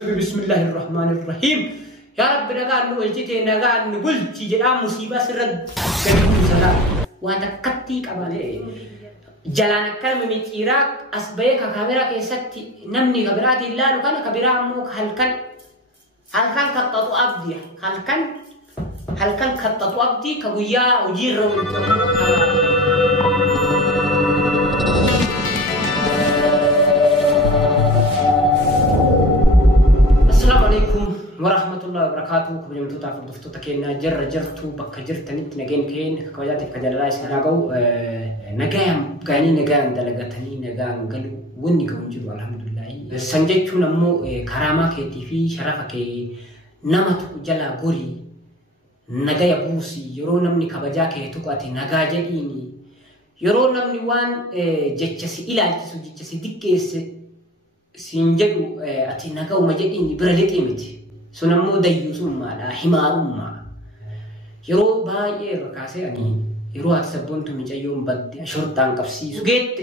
بسم الله الرحمن الرحيم يا رب نقال نولجتي نقال نقول تيجي مصيبة سرد سلام واتكتيك أبالي جلانا كلمة من إيراك أسبيك كاميرا كيستي نمني كبيرات الله نكان كبيرا موك هل كان كتطو أبدي هل كان كتطو أبدي كبويا وجير السلام عليكم ورحمة الله وبركاته. كبيرة متوتا فردفتو تكينا جرتو بكجر تنت نجين كين كوجات كجلالا سناقو نجام كاني نجام دلقتني نجام قالوا وني كونجوا الحمد لله. سنجتشو نمو كرامة كتي في شرفك نمت جلا غوري نجايا بوسي يرو نمني كبجاك تقاتي نجاجيني يرو نمني وان جتشي إلى جتشي دكيس سينجدو أتي نجاو مجديني برلتي متي سنمو ديوسوم لا حمارم يرو باي ركاسي أني يرو هتسبون تمجي يوم بدي شرطان كفسي سجيت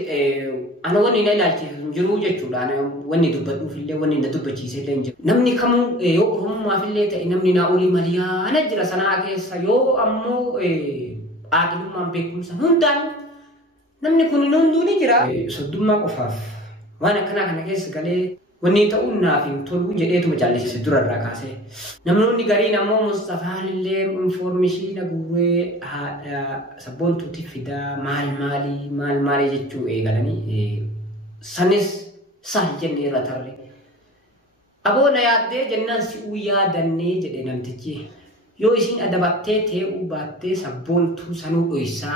أنا وني نلاقي جرو جتشو أنا وني دبدو في الليل وني ندب بتشيسي لينج نمني كمو يوم ما في الليل نمني ناولي مليا أنا جرا سنا كيس يو أمو أكيد ما بيكون سهندان نمني كوني نوندوني جرا سدوما كفاف وانا كنا كيس قالي وني تقولنا في تقول جديد مجالس سدور الركاسة نمنوني قاري نمو مصطفى اللي انفورميشن أقوله سبون توتي فدا مال جتشو قالني سنس سهجني رتاري أبو نيادة جنان سويا دني جدي نمتجي يو إسين أدبته تي وبته سبون تو سنو إيسا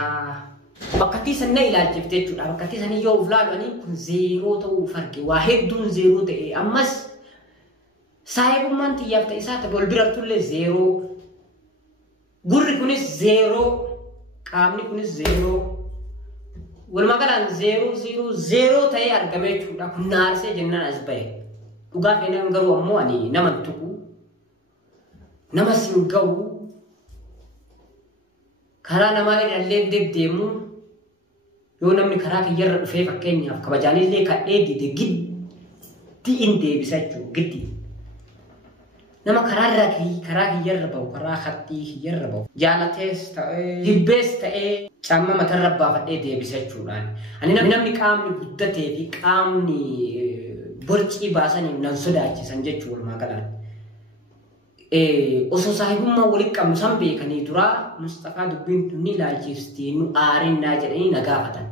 بكتي سنة إلى الجفتة جود بكتي سنة يو فلان وني كن زيرو تو فرق واحد دون زيرو تي أمس سايب من تياب تيسا تقول بيرتول زيرو غوري كونس زيرو كامني كونس زيرو والمقالان زيرو تي أرقمي جود كن نارسي جنان أزباي وقا فينا نقروا أمواني نمن تقو نمسين قو كرا نما اللي ديمو yoo namni karaa kiyyarra dhufee fakkeenyaaf kabajaanillee kadhee dide giddi indee bisachuu giddi nama karaa kiyyarra bahu karaa khattii kiyyarra bahu jaalatees ta'ee hibbees ta'ee caamma matarra baafadhee deebisachuudhaan ani namni qaamni guddatee fi qaamni borcii baasanii nan sodaachisan jechuu walumaa galaan osoo saahibummaa walitti qabnu san beekanii turaa Mustafaa dubbiin tunni ilaalchiiftii nu aarinnaa jedhanii na gaafatan.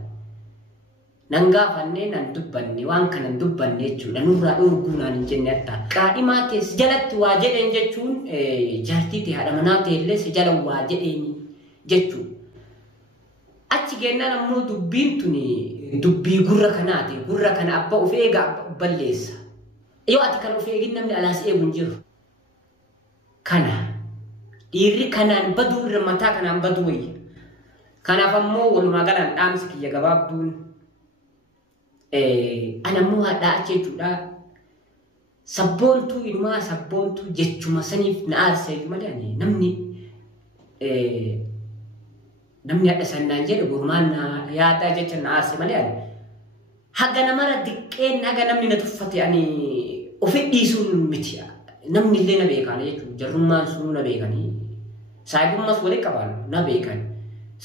Nan gaafannee nan dubbanne waan kanan dubbanne jechuudha nurraa dhorguu naan hin jenne hatta. Qaadhimaa ta'e si jalatti waa jedheen jechuun jaartii ta'e haadha manaa ta'e illee si jala waa jedheen jechuudha. Achi geennaan ammoo dubbiin tuni dubbii gurra kanaati. Gurra kana abba of eegaa abba balleessa. Yoo ati kan of eegin namni alaas eegu hin jiru. Kana dhiirri kanaan baduu irra mataa kanaan baduu wayya. Kanaaf ammoo walumaa galaan dhaamsi kiyya gabaabduun anammoo haadhaa achi jechuudha. Sabboontuu ilmaa sabboontuu jechuma saniif na aarseetu malee namni haadha sannaan jedhu gurmaan yaadaa jecha na aarse malee haga namara diqqeen haga namni na tuffate ofi dhiisuun miti. namni illee na beekani jechuudha jarrummaan sun na beekani saayibummaas waliin qaban na beekani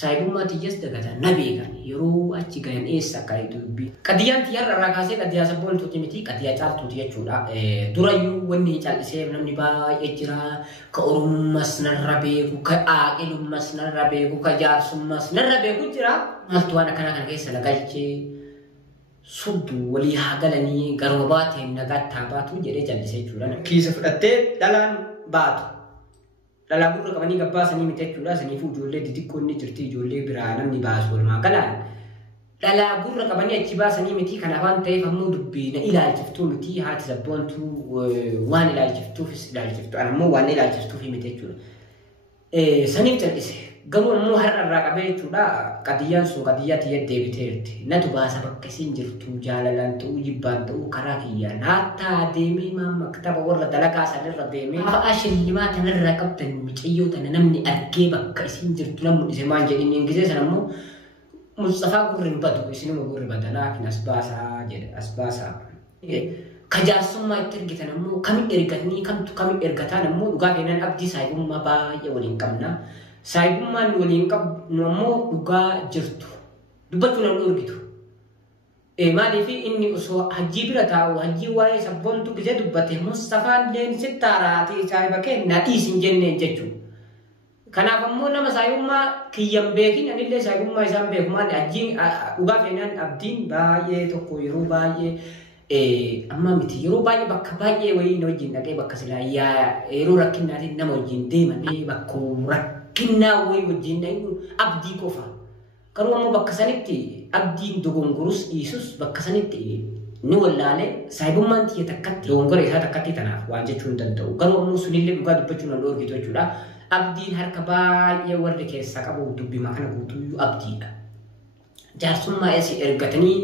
saayibummaa tiyyaas dagatan na beekani yeroo achi gahan eessa akka dubbii qadiyyaan tiyyarra irraa kaasee qadiyyaa sabboontuuti miti qadiyyaa caaltuuti jechuudha durayyuu wanni caallisee namni baay'ee jira ka oromummaas narra beeku ka aaqilummaas narra beeku ka jaarsummaas narra beeku jira maaltu waan akkana kana keessa na galchee Subdu walii hagalanii garuma baateen nagattaa baatu jedhee jallisee jechuudha. Kiisa fudhattee dhalaan baatu. Dhalaa gurra qabanii gabbaasanii miti jechuudha. Saniifuu ijoollee xixiqqoonni jirti ijoollee biraa namni baasu walumaa galaan. Dhalaa gurra qabanii achi baasanii miti kanaaf waan ta'eef ammoo dubbii na ilaalchiftuu miti haati sabboontuu waan ilaalchiftuufis ilaalchiftu. Anammoo waan ilaalchiftuuf miti jechuudha. Saniif jal'ise. Garuu ammoo har'a irraa qabee jechuudha qadiyyaan sun qadiyyaa tiyya deebiteerti. Natu baasa bakka isin jirtu jaalalaan ta'uu jibbaan ta'uu karaa kiyyaan haattaa deemee maktaba warra dalagaa sanirra deemee fa'aa shillimaa tanarraa qabdan micayyoo tana namni argee bakka isin jirtu namni dhise maan jedhin ingisee san ammoo Mustafaa gurri hin badu isinuma gurri bada laakin as baasaa jedhe as baasaa. كجاسم ما يترجع نمو كم إرجعني كم إرجعتا نمو دوغا فينا أبدي سايبوم ما با يولين كمنا سايبوم ما يولين كم نمو دوغا جرتو دبتونا نورجتو ما دي في إني أسوا هجيب رتا وهجي واي سبون تو كذا دبته مصطفى لين ستاراتي سايبك ناتي سنجن جتشو كنا فمو نما سايبوم ما كيام بيكين أني اللي سايبوم ما يسام بيك ما أجين دوغا فينا أبدين باي تو كويرو باي amma miti yeroo baay'ee bakka baay'ee wayii na wajjin dhaqee bakka silaa yeroo rakkinaatiin nama wajjin deemanii bakka rakkinaa wayii wajjin abdii qofa garuu ammoo bakka sanitti abdiin dogongorus dhiisus bakka sanitti ni wallaalee saayibummaan xiyya takkatti dogongora isaa takkatti tanaaf waan jechuu hin danda'u garuu ammoo sunillee dhugaa dubbachuu nan dhoorgitu jechuudha abdiin harka baay'ee warri keessaa qabu dubbima kana guutuyyuu abdiidha jaarsummaa esi ergatanii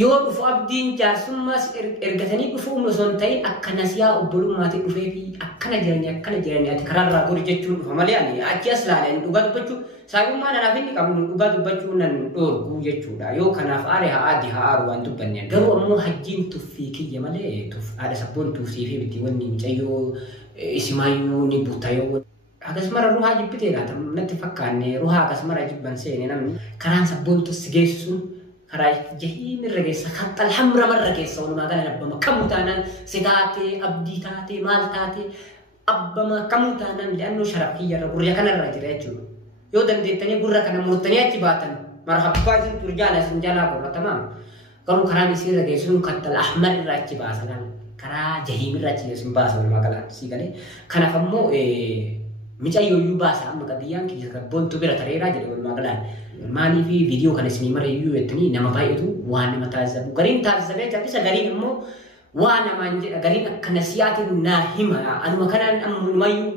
yoo dhufu abdiin jaarsummaas ergatanii dhufu osoo hin ta'in akka nasiyaa obbolummaatti dhufee fi akkana jiranii ati karaarraa gori jechuun dhufa malee ani achi as laaleen dhugaa dubbachuu saayibummaan anaaf inni qabu dhugaa dubbachuu nan dhoorguu jechuudha yoo kanaaf aare haa adii haa aaru waan dubbanne garuu ammoo hajjiin tuffii kiyya malee haadha sabboon tuffii fi bitti wanni mucayyoo isimaayyuu ni butayoo akkasumara ruhaa jibbiteedha natti fakkaanne ruhaa akkasumara jibban seene namni karaan sabboon tussi geessisuun karaa jahii mirra keessa kattal hamra marra keessa walumaa gala abbama kamuu taanaan si taatee abdii taatee maal taatee abbama kamuu taanaan li'annoo sharafiyyarra gurra kanarra jira jechuudha yoo dandeettanii gurra kana murtanii achi baatan marhabbaa isin turjaala isin jalaa gurra tamaam garuu karaan isiirra geessuun kattal ahmar irra achi baasanaan karaa jahii mirra achi isin baasa walumaa gala sii galee kanaaf ammoo micayyooyyuu baasa amma qadiyyaan kiyya sabboontu bira tareeraa jedhe walumaa galaan maanii fi viidiyoo kana isinii mara iyyuu jettanii nama baay'atu waan nama taasisamu gariin taasisabee isa gariin immoo waan namaan jedha gariin akka nasiyaatiin naa hima anuma kanaan ammumayyuu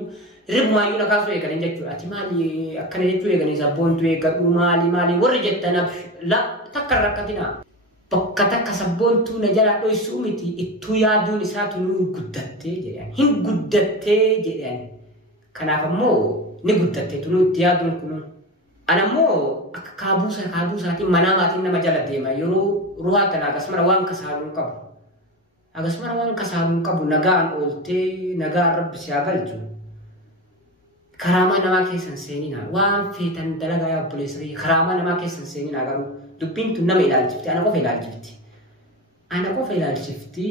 ribmaayyuu na kaasuu eegalan jechuudha ati maali akkana jechuu eeganii sabboontu eeggadhu maali warri jettanaaf la takka rakkatina bakka takka sabboontuu na jalaa dhoysuu miti ittuu yaaduun isaatu nu guddattee jedhan hin guddattee jedhan kanaaf ammoo ni guddattee tunu itti yaaduun kun anammoo akka kaabuusaatiin manaamaatiin nama jala deema yeroo ruhaa tanaa akkasumara waan kasaaruun qabu nagaan ooltee nagaan rabbi si haa galchu karaamaa namaa keessan seenina waan feetan dalagaa yaa obboleessa karaamaa namaa keessan seenina garuu dubbiin tun nama ilaalchifti ana qofa ilaalchifti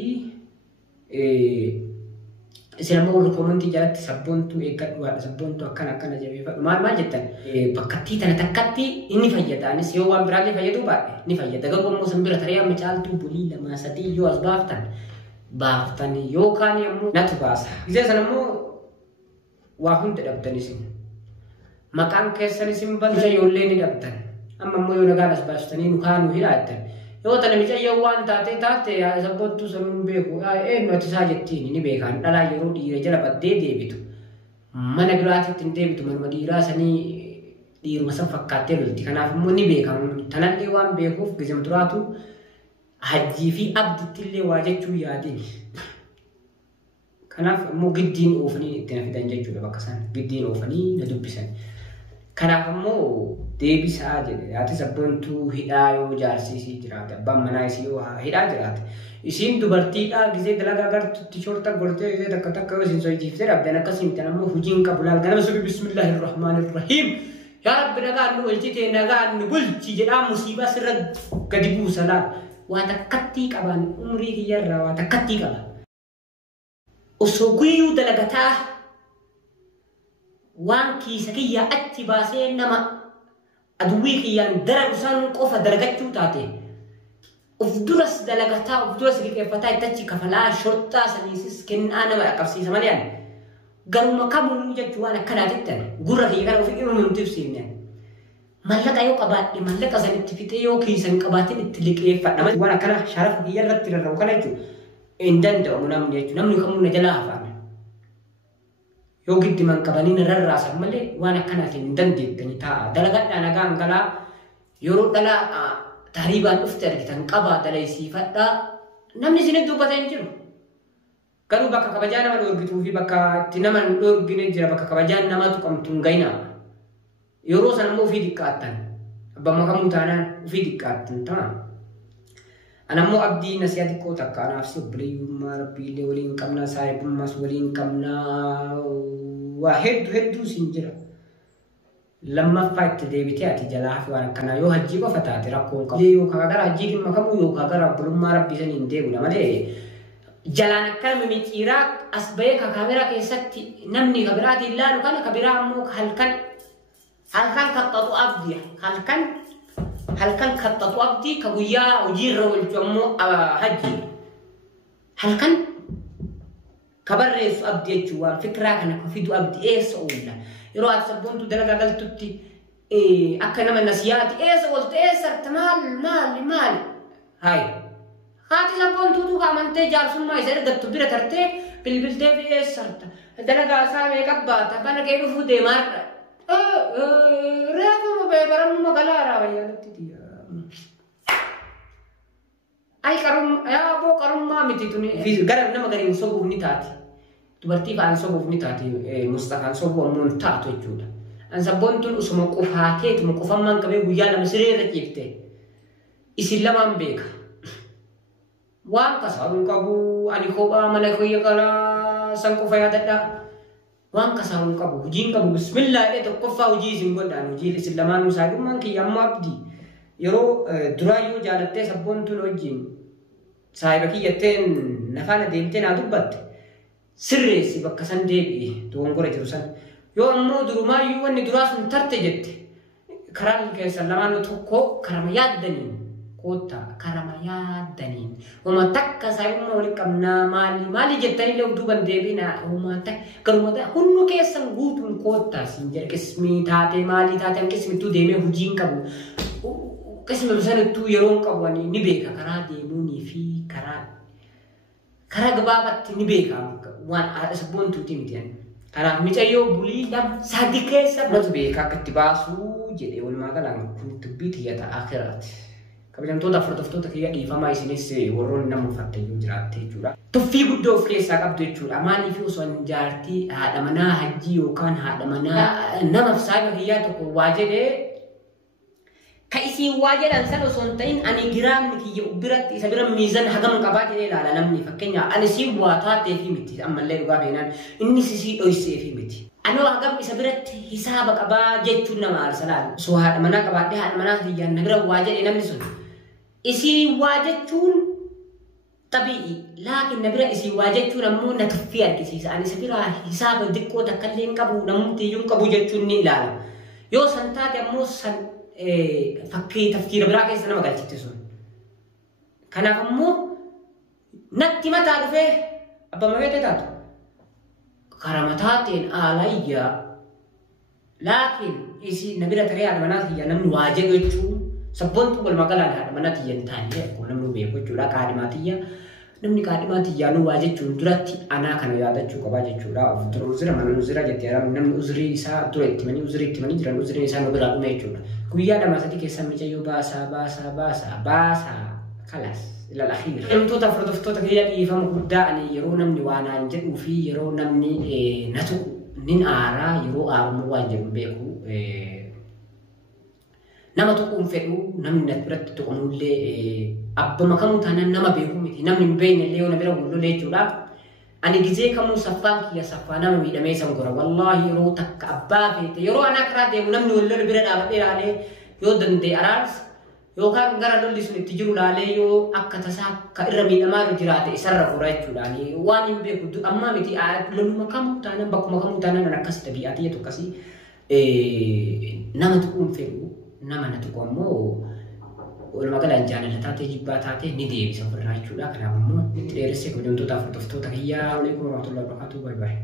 isin ammoo warri koomantii jalatti sabboontu eeggadhu haadha sabboontu akkana jabeeffadhu maal jettan bakkattii tana takkatti inni fayyadaanis yoo waan biraallee fayyaduu baadhe ni fayyada garuu ammoo san bira taree amma caaltuu bulii lama sadii yoo as baaftan yookaan ammoo natu baasa gisee san ammoo waa hunda dhabdan isin maqaan keessan isin balsa yoollee ni dhabdan amma ammoo yoo nagaan as baastanii nu kaanuu hidhaattan yoo tana micayyoo waan taate sabboontuu sanuun beeku eenyu ati isaa jettiin ni beekaan dhalaa yeroo dhiira jala baddee deebitu mana biraatitti hin deebitu manuma dhiiraa sanii dhiiruma san fakkaattee lolti kanaaf immoo ni beekamu tanallee waan beekuuf gizam duraatu hajjii fi abdittillee waa jechuu yaadin kanaaf ammoo giddiin oofanii itti na fidan jechuudha bakka san giddiin oofanii na dubbisan kanaaf ammoo deebisaa jedhe ati sabboontuu hidhaa yoo jaarsisii jiraate abbaan manaa isii yoo hidhaa jiraate isiin dubartiidhaa gisee dalagaa gartutti shorta gortee gisee takka yoo isin soyjiiftee dhabdan akkasiin tan ammoo hujiin qabu laal ganama subi bismillahirrahmaanirrahiim yaa rabbi nagaan nu bulchite nagaan nu bulchi jedhaa musiibaa sirra gadi buusa laal waa takkattii qaban umrii kiyyarraa waa takkattii qaba osoo guyyuu dalagataa waan kiisa kiyyaa achi baasee nama aduwwii kiyyaan daragu san qofa dalagachuu taate of duras dalagataa of duras liqeeffataa ittachi kafalaa shortaa saniisis kennaa nama dhaqqabsiisa malee garuma kamuu jechuu waan akkanaatittan gurra kiyya kana ofii dhimma nuti ibsiifne mallaqa yoo qabaadhe mallaqa san itti fixee yoo kiisan qabaatin itti liqeeffadha waan akkana sharafa kiyya irratti rarra'u kana jechuun hin danda'amu namni jechuun namni kamuu na jalaa hafaan yoo giddi man qabanii na rarraasan malee waan akkanaatiin hin dandeettanii taa'a dalagadhaa nagaa hangalaa yeroo dhalaa taariibaan dhufte argitan qabaa dalaysiifadhaa namni isin dubbata hin jiru garuu bakka kabajaa nama dhoorgituu fi bakka itti nama hin dhoorgine jira bakka kabajaan nama tuqamtu hin gayinaa yeroo san ammoo ofii xiqqaattan abbaa makamuu taanaan ofii xiqqaattan ta'a أنا مو أبدي نسياتي كوتا كان نفسي بلي ما ربي اللي ولين كمنا سايب ماس ولين كمنا هدو سنجرا لما فايت دي بتاعتي جلاح وانا كنا يو هجيبه فتاتي ركون كم ليه يو كاغرا هجيك مكمو يو كاغرا بلوم ما ربي سنين دي ولا ما دي جلان كلمة من إيراك أسبيك كاميرا كيستي نمني كبيرات الله نكنا كبيرة موك هل كان كتطو أبدي هل كان كتطو أبدي كبويا وجير والجمو هجي هل كان كبرس أبدي جوا فكرة كنا كفيدو أبدي إيه سؤولا يروح تسبون تدرج قال تبتي أكنا من نسيات إيه سؤلت إيه سرت مال هاي خاتي سبون تودو كمان تجار سما يصير دكتور بيرة ترتة بالبلدة في إيه سرت درج أسامي كبّات أنا كيف فودي مار رافع ما بيبرم ما قلا راوي أنا تدي أي كرم يا أبو كرم ما متيتوني في قرب نما قريب صوب نتاتي تبرتي كان صوب نتاتي مستقان صوب ومن تاتو جودا أن سبون تون اسمه كوفاتي مكوفام من كبي ويا لما سرير كيفته إسلام بيك وان كسرون كابو أني خوبا من خويا كلا سانكوفيا تدا وان كسرون كابو جين كابو بسم الله إيه تكوفا وجي زنقول دانو جي إسلام نسايد من كي يوم أبدي يرو درايو جالته سبون تون وجين سايبكي يتين نفعنا ديمتين أدوبت سرّي بكسان ديبي توانغورة جروسان يوم مو دروما يوان ندراس نترتجت كرام كسلمان نتوكو كراميات دنين كوتا كراميات دنين وما تك سايم مولي كمنا مالي جتاني لو دوبان ديبينا وما تك كروماتا هنو كيسان غوتون كوتا سنجر كسمي تاتي مالي تاتي كسمي تو ديمي هجين كبو كسمي بسان تو يرون كبواني نبيكا كرا ديموني في كرا غبابات نبيكا وان أسبون تو تيمتين كرا ميتايو بولي دم صادقة سب نتبيكا كتباسو جدي والما قالن كنت بيتي يتا آخرات كبيرم تودا فرطفتو تكيا ديفا ما يسنيس ورون نمو فتيو جراتي جورا تفي بدو فكيسا قبض جورا ماني في وصون جارتي هذا منا حجي وكان هذا منا نما فسايا هي تكو واجد كايسي واجد أنسان وصنتين أنا جرام نكية وبرت إسابيرم ميزان هجم كبار كده لا نمني فكنيا أنا سيب واتات في متي أما اللي رجع بينان إني سيسي أويس في متي أنا هجم إسابيرت حساب كبار جتشونا مع أرسلان سوها منا كبار ده منا هي نجرا واجد إنام نسون إسي واجد شون طبيعي لكن نبرة إسي واجد شون أمو نتفير كيسي أنا سبيرا حساب دكتور تكلم كابو نمتي يوم كابو جتشوني لا يو سنتات أمو سن فكي تفكير براك إسنا ما قلت تسون كنا فمو نتي ما تعرفه أبا ما بيت تاتو كرامتاتين عليا لكن إسي نبيلا تري على منات هي نمن واجد وجو سبون تقول ما قال على منات هي نتانية كل نمن بيجو لا كارماتية نمني كارماتية نو واجد جو دراتي أنا كانوا يادا جو كباجي جو لا أفضل وزرا من وزرا جتيرا من نمن وزري سا درت تمني وزري جرا وزري سا نبرا ميجو كويا لما سديك سامي جايو باسا خلاص إلى الأخير. يوم توتا فرض كيا يفهم كودا أني يرونا من وانا نجد وفي يرونا من نتو نين آرا يرو آرم واجب بيكو نما تقوم فيكو نم نتبرت تقوم لي أب ما كانوا تانا نما بيكو متي نم بين اللي ونبرا ولو لي جولا أنا جزء كمو سفان كيا سفانا ما بيدا ميسام غورا والله يرو تك أبا فيت يرو أنا كرا دي ونم نولو لبرا أبدي عليه يو دندي أرارس يو كان غرا لولي سن تجرو عليه يو أكتسا كإرمي لما رجرات إسرة غورا جولاني واني بيكو أما متي لولو ما كمو تانا بكو ما كمو تانا نركز تبيعتي يتوكسي نما تقوم فيكو نما نتقوم مو ولما قال أنجانا لتاتي جباتاتي ندي بسفر راجولا كنا مو نتدرسك ودون تطافر تفتو تكيا عليكم ورحمة الله وبركاته باي باي